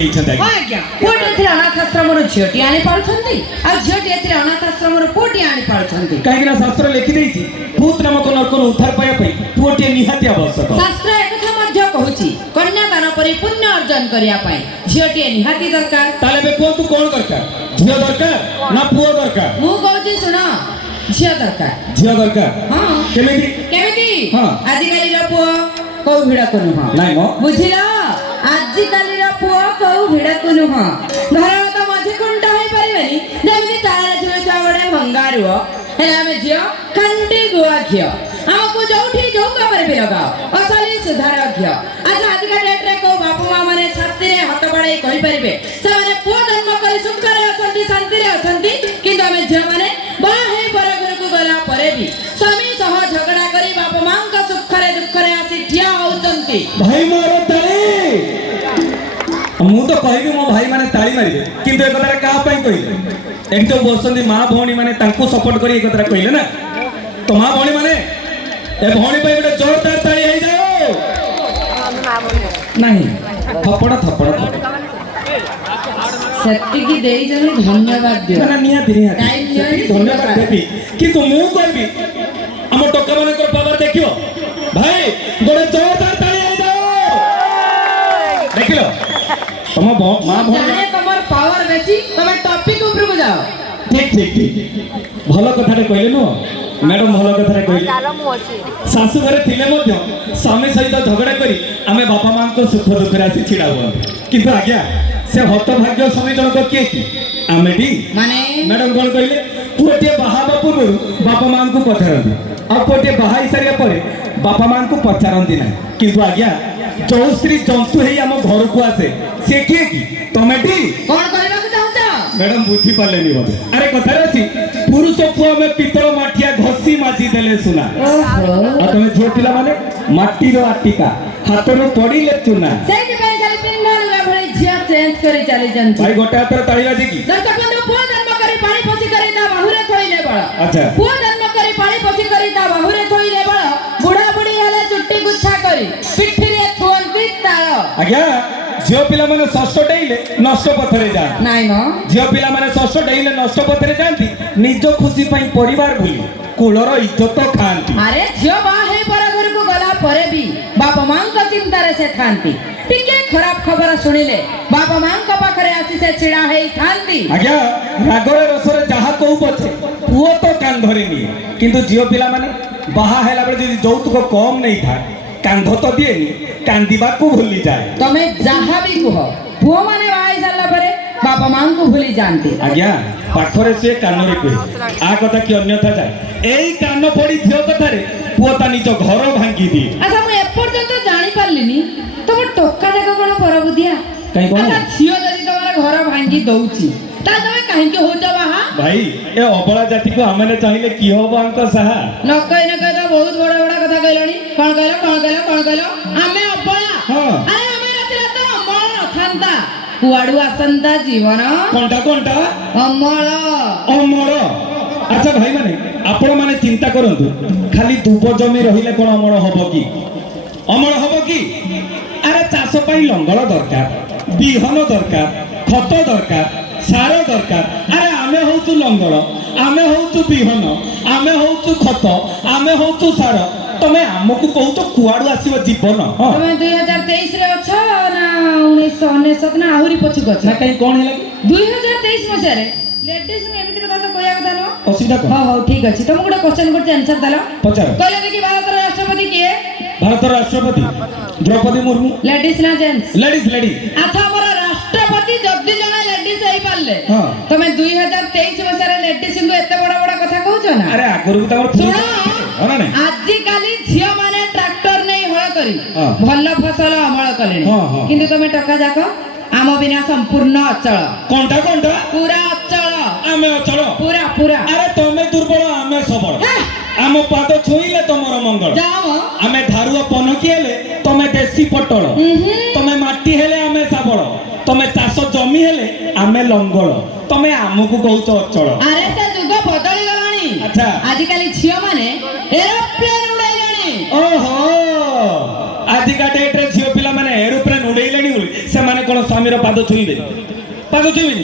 पुटी अनाथ आश्रम झीटी आनी पार्टी झीटी अनाथ आश्रम पुटी आनी पार्टी कहीं शास्त्र लिखी भूत नामक नरक उद्धार पाइबा पुओटे निहाती आवश्यक। शास्त्र एक कहूँ कन्यादान पर पुण्य अर्जन करने झीटी निहाती दरकार। ताले कहतु कौन दरकार झील दरकार ना पुओ दरकार? मु कहूँ शुण झील दरकार। झील दरकार हाँ केमिति केमिति हाँ आजिकाली पुओ कौ भिड़ा को नुह नाइ मो बुझिल आजिकाली पुओ कौ भिड़ा को नुह घर तो मझी खुंटा हो पारे जमी चाल झुलुआ गोटे भंगा रुह है झील खांटी गुआ घी आमको जो जो कम भी लगाओ असली सुधार घी। अच्छा आजिका डेट्रे कौ बाप माँ मैंने छाती हाथ बढ़ाई कहींपारे से पुओ जन्म कर सुखर अच्छा शांति अच्छा कि आम झील मैंने बाहे परघर को गला भी स्वामी सह झगड़ा कर बाप माँ सुखरे दुखरे आसी ठिया होचंती। भाई मोर ताली मु तो कहबी मो भाई माने ताली मारिबे किंतु एक कथा का पई कहिले एक तो बसंती मां भौणी माने तांको सपोर्ट करी एक कथा कहिले ना तो मां भौणी माने ए भौणी पे गोटे जोरदार ताली हे जाओ नहीं थप्पड़ थप्पड़ सत्य की देई जने धन्यवाद दियो ना निहाती निहाती धन्यवाद देबी किंतु मु कहबी हम टक्का माने को पावर देखियो भाई गोटे जोरदार ताली हे जाओ देखिलो तुम मां भौणी तमर पावर बेसी तमे टॉपिक ऊपर को जाओ। ठीक ठीक ठीक भल कथा कहले नो मैडम भल कथा कहले शाशु घरे थिले मध्य स्वामी सहित झगड़ा करी आमे बापा मां को सुख दुख रे आसी छिड़ा हुआ किंतु आज्ञा से हतभाग्य स्वामी जनक किए कि आमे डी माने मैडम कोन कहले पुटे बाहाबा पूर्व बापा मां को पछारंती आ पुटे बाहाई सारिया परे बापा मां को पछारंती ना किंतु आज्ञा जो स्त्री जंतु हे हम घर को आसे से किए कि तमे डी कोन कहबा को चाहछ मैडम बुझी पालेनी बोले अरे कथा अछि पुरुष पुआ में पितल माठिया घसी माजी देले सुना ओहो आ तमे झियो पिला माने माटी रो आटिका हाथ रो पड़ीले चुना सेति पे खाली पिन्ना लुगा भले झिया चेंज करी चली जंतु भाई गोटे हाथ रे ताली बाजी की दर्शक बंधु पुओ जन्म करी पानी पसी करी ता बाहुरे थोइले बळ अच्छा पुओ जन्म करी पानी पसी करी ता बाहुरे थोइले बळ बुढ़ा बुढ़ी हले चुट्टी गुच्छा करी पिठी रे थुअंती ताळ आज्ञा झियो पिला माने षष्ठ डेइले नष्ट पथरे जा नाइ म झियो पिला माने षष्ठ डेइले नष्ट पथरे जानती निज खुशी पई परिवार भूली कुलर इज्जत खांती। अरे झियो बाहे पर घर को गला परे भी बाप मां को चिंता रे से थांती टिके खराब खबर सुनिले बाप मां को पाखरे आसी से छिड़ा हेई थांती। आज्ञा रागरे रसरे जहा कहू पछे पुओ तो कान धरिनी किंतु झियो पिला माने बाहा हैला बेले जदी जौतुक कम नहीं था कांध तो दिएनी कांदीबा को भूली जाए तमे जहा भी कह पुओ माने बाई साला परे बाप मां को भूली जानती। आज्ञा पाखरे से कान रे कहे आ कथा कि अन्यथा जाए एई कान पड़ी झियो कथा रे पुओ ता निज घर भांगी दी। अच्छा मु एपर्यंत जानि पारलिनी तम टोका जाक कोन पर बुधिया कहीं कोन अच्छा झियो जदी तमरा घर भांगी दउची ता तमे काहे के हो जाबा हा भाई ए अबला जाति को हमने चाहिए की होबो अंक सहा न कहि तो बहुत बड़ा बड़ा कथा कहलनी कोन कहलो आमे अबला हां अरे आमे राति रात अमल नथांता कुआडू आसंता जीवन कोनटा अमल अमर। अच्छा भाई माने आपण माने चिंता करंतु खाली दुब जमी रहिले कोन अमर होबो की अमर होबो की अरे चाष पई लंगल दरकार बिहन दरकार खत दरकार सार दरकार अरे आमे होचु लंगल आमे होचु बिहन आमे होचु खत आमे होचु सार तमे हमकु कहू तो कुआडू आसीबो जीवन हां तमे 2023 रे अछ ना 1999 ना आहुरी पछु गछ ना कहीं कोन हेला 2023 मसे रे लेडीज में एमिति कथा तो कहया कथा न असुविधा को हां ठीक अछि तुम गुडा क्वेश्चन करते आंसर दला पचार कहले देखि भारत रो राष्ट्रपति किए भारत राष्ट्रपति द्रौपदी मुर्मू लेडीज ना जेंट्स लेडीज अच्छा हमर राष्ट्रपति जल्दी जणा लेडीज हेई पाले हां तमे 2023 मसे रे लेडीज को एते बड़ा बड़ा कथा कहउछ ना अरे आगुरु तमर सुनो ना आजि काली झियो माने ट्रैक्टर नै हळ करी हां भल फसल अमल कलेनी हां हां किंतु तमे टका जाको आम बिना संपूर्ण अचल कोनटा पूरा अचल आमे अचल पूरा अरे तमे दुर्बल आमे सबल आम पाद छुईले तमर मंगल जाओ आमे धारुआ पनकी हेले तमे देसी पटल तमे माटी हेले आमे साबळ तमे चाष जमी हेले आमे लंगल तमे आमको कहउछ अचल। अरे से जुग बदली गलानी अच्छा आजि काली झियो माने एरोप्लेन उड़ाइलानी ओहो आजि का डेट रे झियो पिला माने एरोप्लेन उड़ैलेनी बोली से माने कोन ସ୍ୱାମୀର ପାଦ ଛୁଇଁବେ ପାଦ ଛୁଇଁବେନି